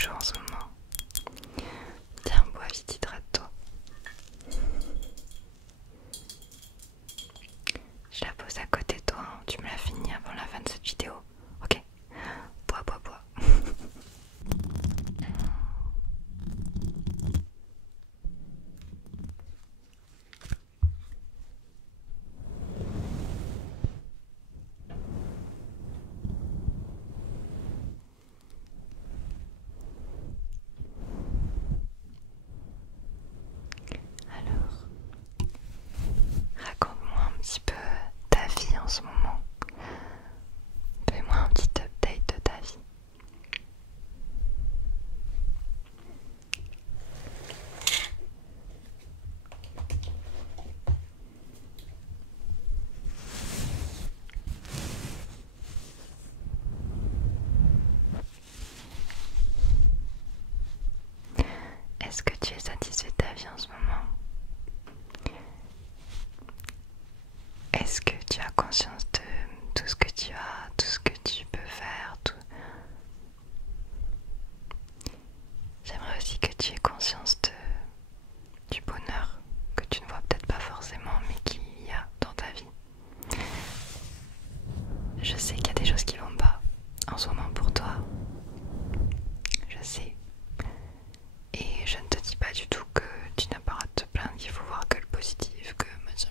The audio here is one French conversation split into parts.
chaud en ce moment. Tiens, bois vite, hydrate-toi. Je la pose à côté de toi, hein. Tu me l'as fini avant la fin de cette vidéo. Ok. Bois, bois, bois. Alors, raconte-moi un petit peu ta vie en ce moment. Fais-moi un petit update de ta vie. Est-ce que tu es satisfait de ta vie en ce moment? Est-ce que tu as conscience de tout ce que tu as, tout ce que tu peux faire, tout... J'aimerais aussi que tu aies conscience du bonheur que tu ne vois peut-être pas forcément mais qu'il y a dans ta vie. Je sais qu'il y a des choses qui vont pas en ce moment pour toi. Je sais. Et je ne te dis pas du tout que tu n'as pas à te plaindre, qu'il faut voir que le positif, que machin.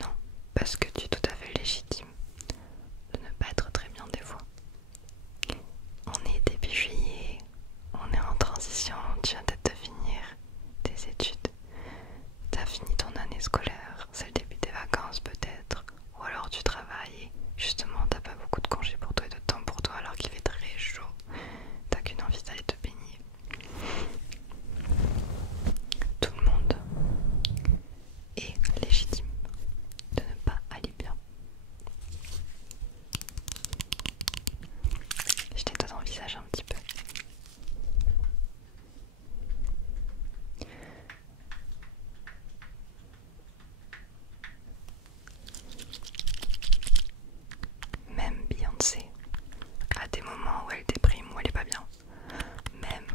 Non, parce que tu es tout à fait légitime de ne pas être très bien des fois. On est début juillet, on est en transition, tu viens peut-être de finir tes études. T'as fini ton année scolaire, c'est le début des vacances peut-être. Ou alors tu travailles et justement t'as pas beaucoup de congés pour toi et de temps pour toi alors qu'il fait très chaud. T'as qu'une envie d'aller te baigner. Tout le monde est légitime de ne pas aller bien. Je t'éteins ton visage un petit peu. Même Beyoncé a des moments où elle déprime, où elle est pas bien. Même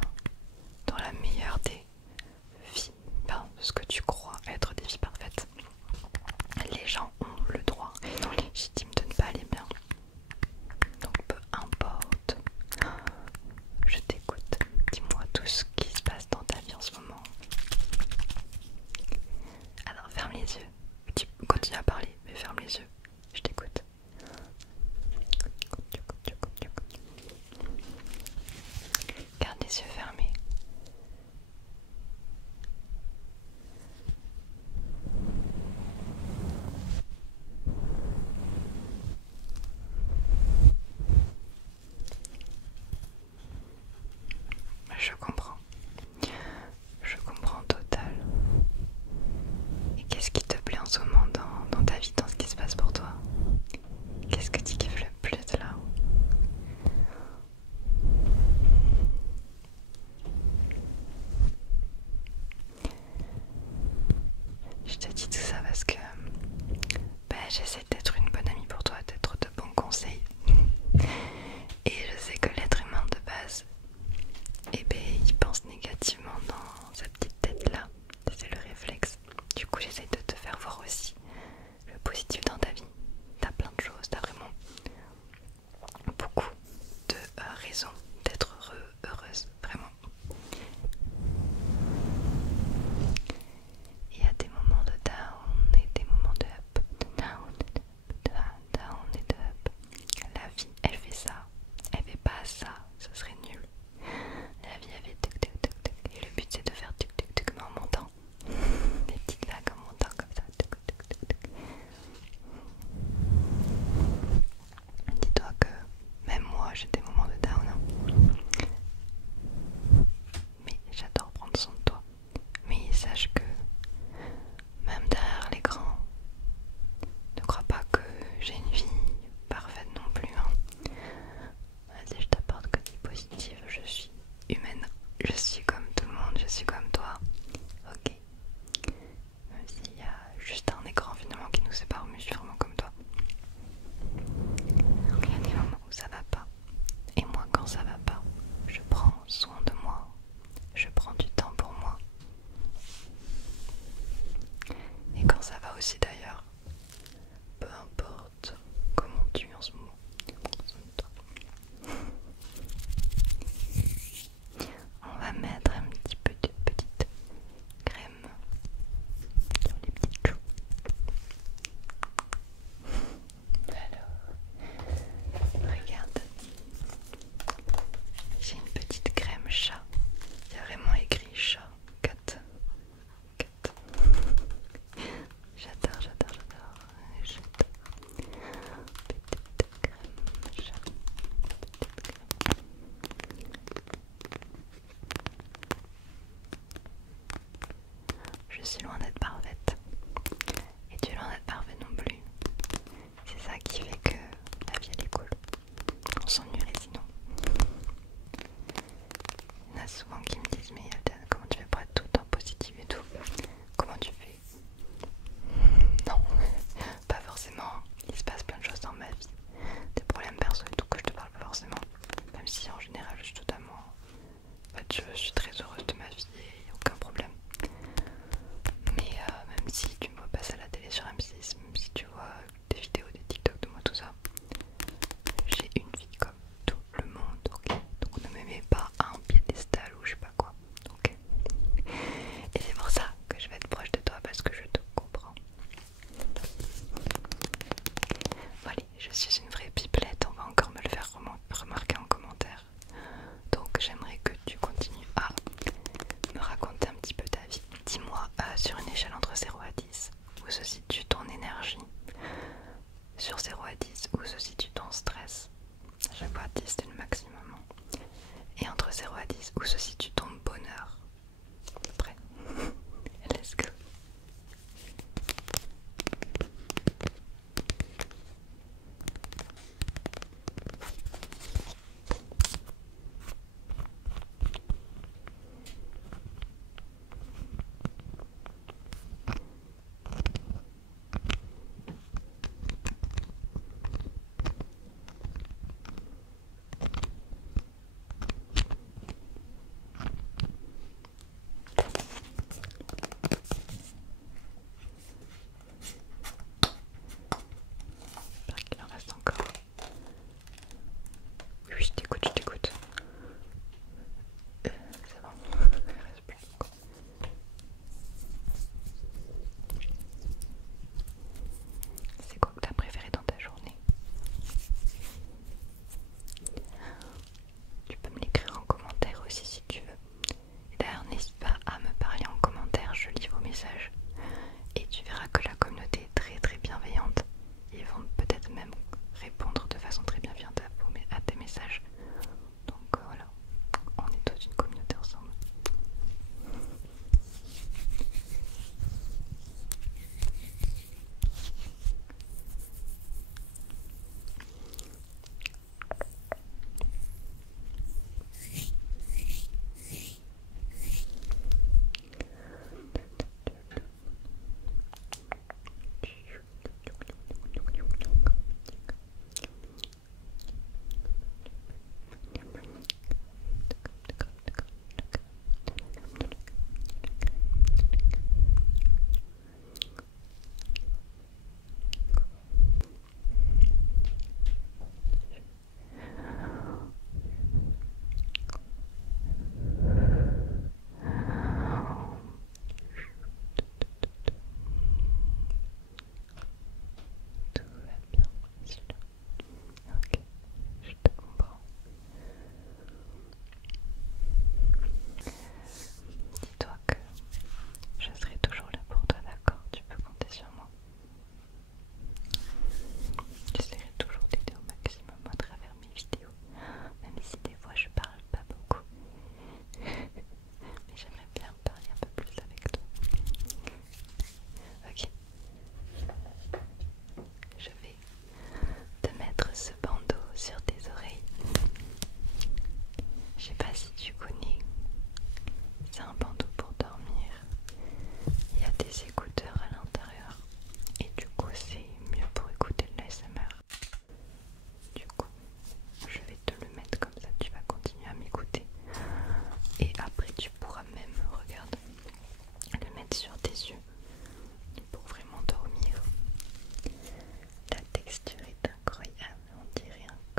dans la meilleure des vies, ce que tu crois être des vies parfaites, les gens ont le droit et sont légitimes de ne pas aller bien. Donc peu importe, je t'écoute. Dis-moi tout ce qui se passe dans ta vie en ce moment. Alors ferme les yeux. Tu continues à parler, mais ferme les yeux. Je t'écoute. Garde les yeux fermés. Je comprends. Je comprends total. Et qu'est-ce qui te plaît en ce moment dans ta vie, dans ce qui se passe pour toi? Qu'est-ce que tu kiffes le plus là? Je te dis tout ça parce que j'essaie d'être une bonne amie pour toi, d'être de bons conseils. Et je sais que l'être humain de base, il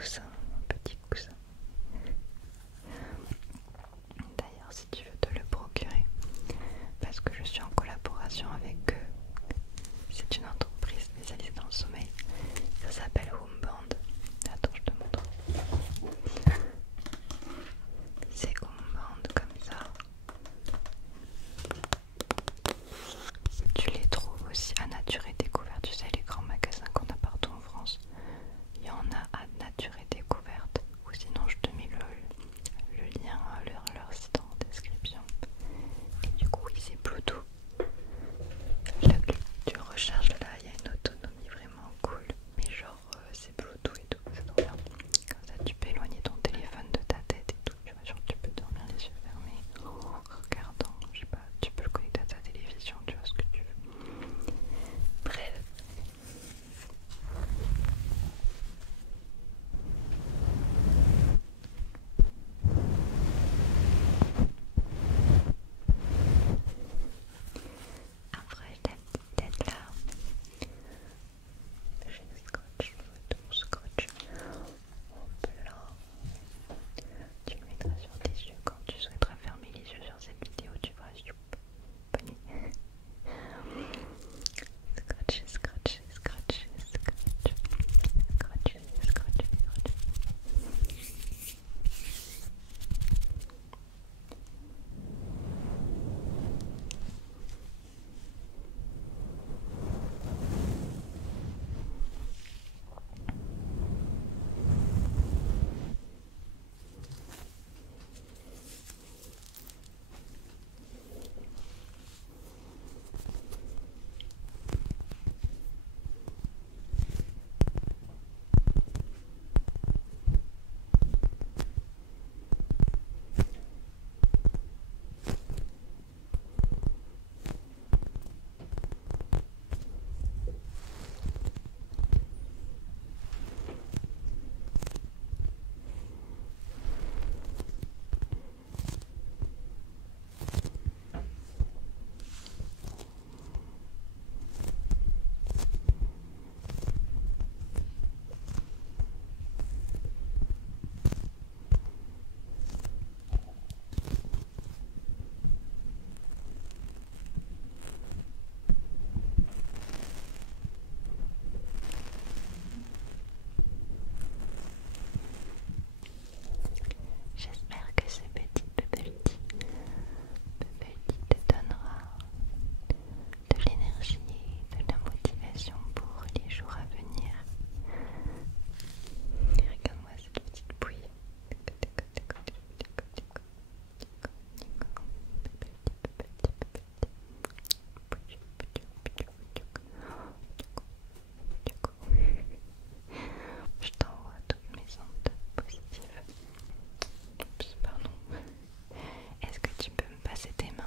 coussin, un petit coussin. D'ailleurs, si tu veux te le procurer, parce que je suis en collaboration avec eux, c'est une entreprise spécialisée dans le sommeil. Ça s'appelle Homeband. Attends, je te montre. C'est Homeband comme ça. Tu les trouves aussi à Nature et Découverte. Tu sais, les grands magasins qu'on a partout en France. Il y en a à Nature et Découverte. Ou sinon, je te mets le lien à leur site en description. Et du coup, oui, c'est Bluetooth. Là, tu recharges là, il y a une autonomie vraiment cool. Mais genre, c'est Bluetooth et tout, c'est trop bien. Comme ça, tu peux éloigner ton téléphone de ta tête et tout. Tu vois, genre, tu peux dormir les yeux fermés en regardant, je sais pas, tu peux le connecter à ta télévision, tu vois ce que tu veux. Bref. Après, ta petite tête là, j'ai le scotch, ton scotch. Hop là. Tu le mettras sur tes yeux quand tu souhaiteras fermer les yeux sur cette vidéo, tu feras youp. Bonne nuit. Scratch, scratch, scratch, scratch. Scratch, scratch, scratch. J'espère que ce petit bubble tea te donnera de l'énergie et de la motivation pour les jours à venir. Et regarde-moi cette petite bouille. Je t'envoie toutes mes ondes positives. Oups, pardon. Est-ce que tu peux me passer tes mains?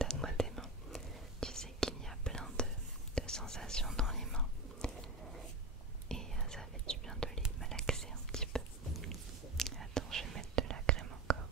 Donne-moi tes mains. Tu sais qu'il y a plein de sensations dans les mains. Et ça fait du bien de les malaxer un petit peu. Attends, je vais mettre de la crème encore.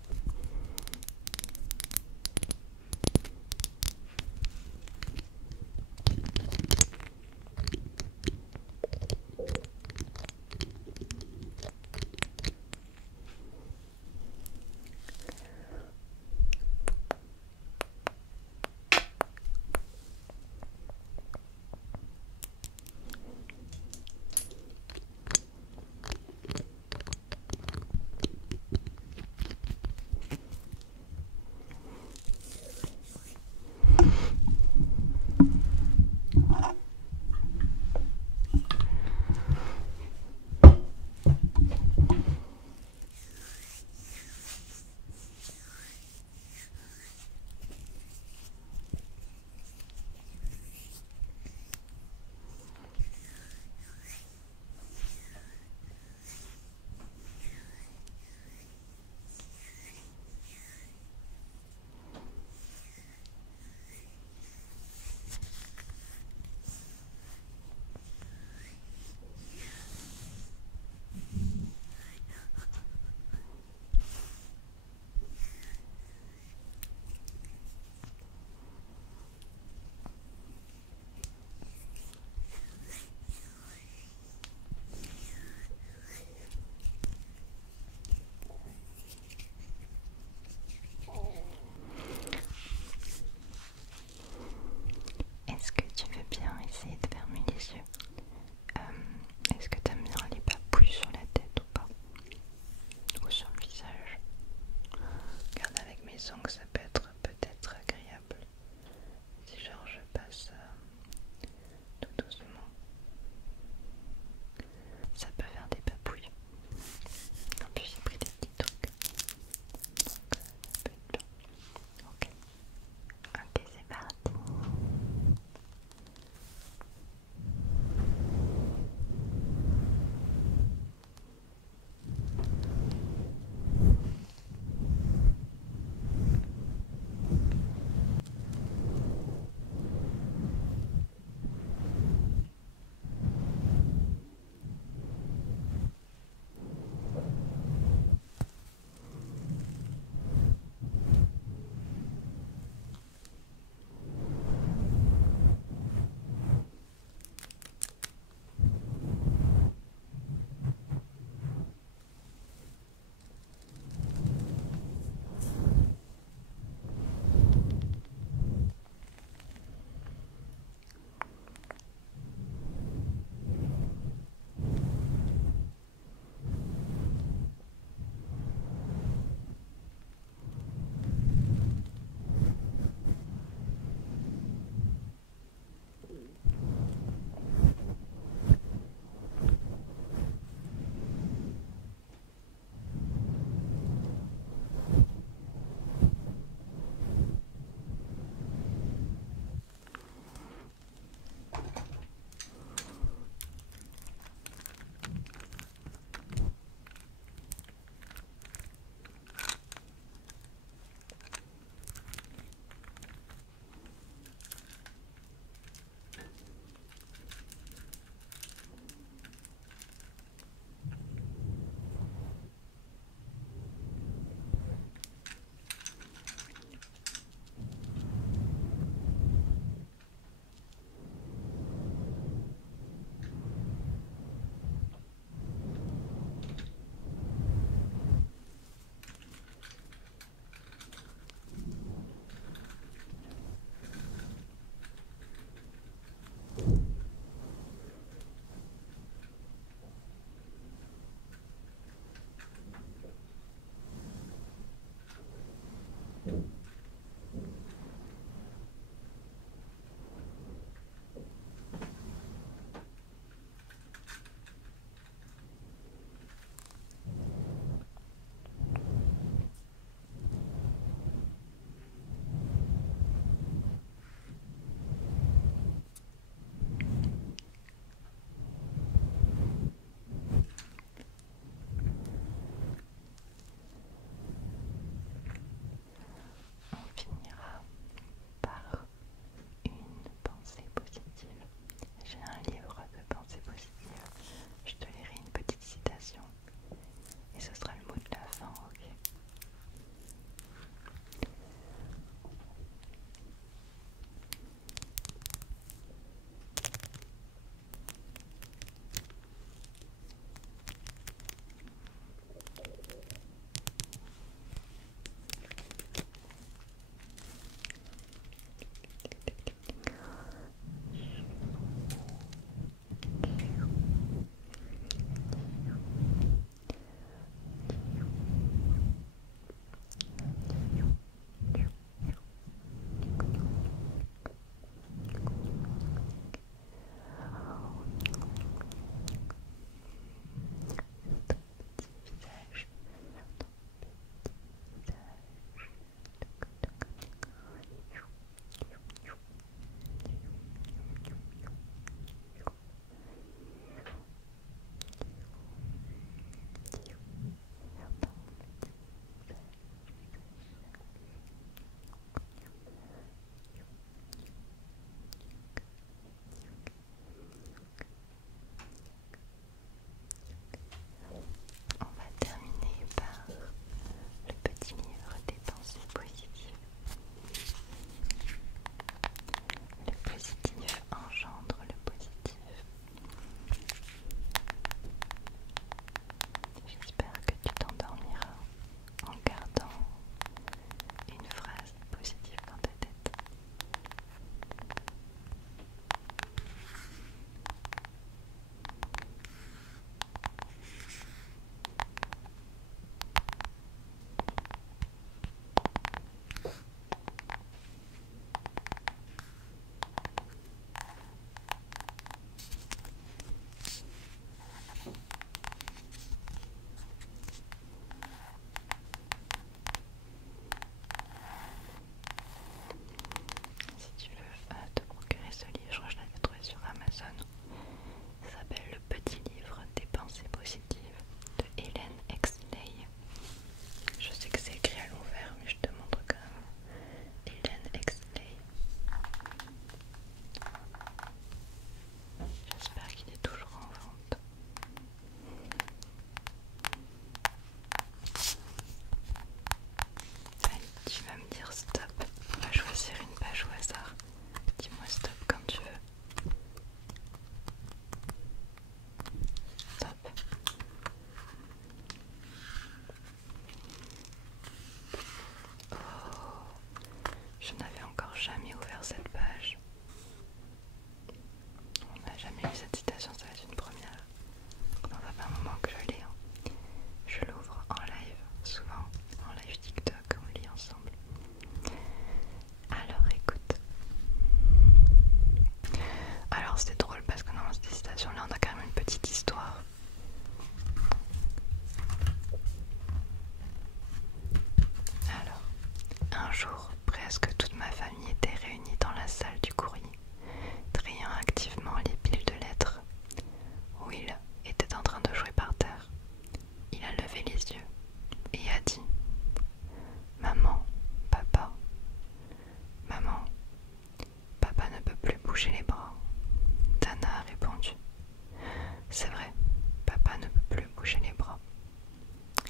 bouger les bras.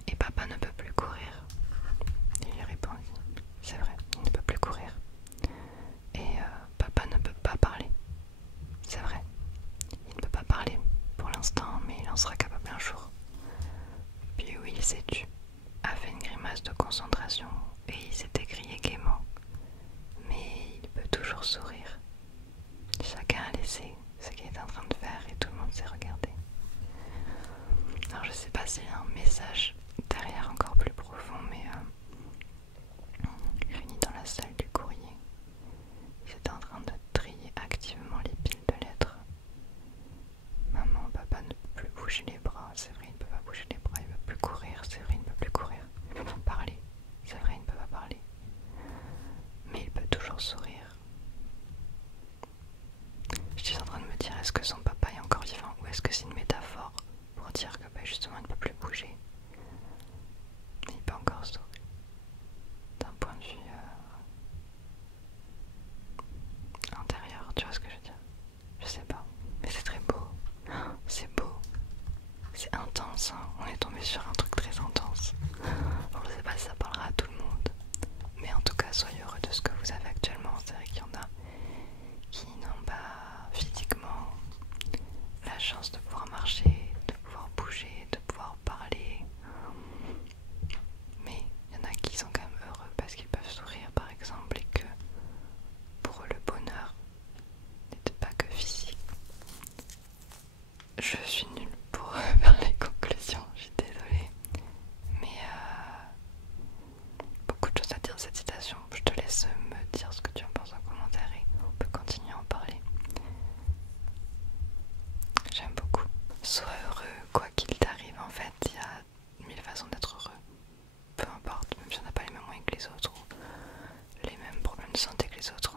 Et papa ne peut plus courir. Il lui répondit. C'est vrai, il ne peut plus courir. Et papa ne peut pas parler. C'est vrai, il ne peut pas parler pour l'instant, mais il en sera capable un jour. Puis Will s'est tu, a fait une grimace de concentration et il s'est écrié gaiement. Mais il peut toujours sourire. Chacun a laissé ce qu'il est en train de faire et tout le monde s'est regardé. Alors je sais pas s'il y a un message derrière encore plus profond, mais réunis dans la salle du courrier, ils étaient en train de trier activement les piles de lettres. Maman, papa ne peut plus bouger les bras, c'est vrai, il ne peut pas bouger les bras, il ne peut plus courir, c'est vrai, il ne peut plus courir. Il ne peut pas parler, c'est vrai, il ne peut pas parler. Mais il peut toujours sourire. Je suis en train de me dire, est-ce que son papa est encore vivant ou est-ce que c'est une métaphore pour dire que justement il ne peut plus bouger. Mais il peut encore sourire. D'un point de vue intérieur, tu vois ce que je veux dire? Je sais pas, mais c'est très beau. C'est beau. C'est intense, hein. On est tombé sur un truc très intense. Bon, je sais pas si ça parlera à tout le monde, mais en tout cas soyez heureux de ce que vous avez actuellement. C'est vrai qu'il y en a qui n'ont pas physiquement la chance de pouvoir marcher, de pouvoir bouger, de pouvoir parler, mais il y en a qui sont quand même heureux parce qu'ils peuvent sourire par exemple, et que pour eux le bonheur n'est pas que physique. Je suis nulle pour faire les conclusions, je suis désolée, mais beaucoup de choses à dire de cette citation. Je te laisse me dire ce que tu en penses en commentaire et on peut continuer à en parler. J'aime beaucoup. Sois heureux quoi qu'il t'arrive, en fait il y a mille façons d'être heureux. Peu importe, même si on n'a pas les mêmes moyens que les autres ou les mêmes problèmes de santé que les autres,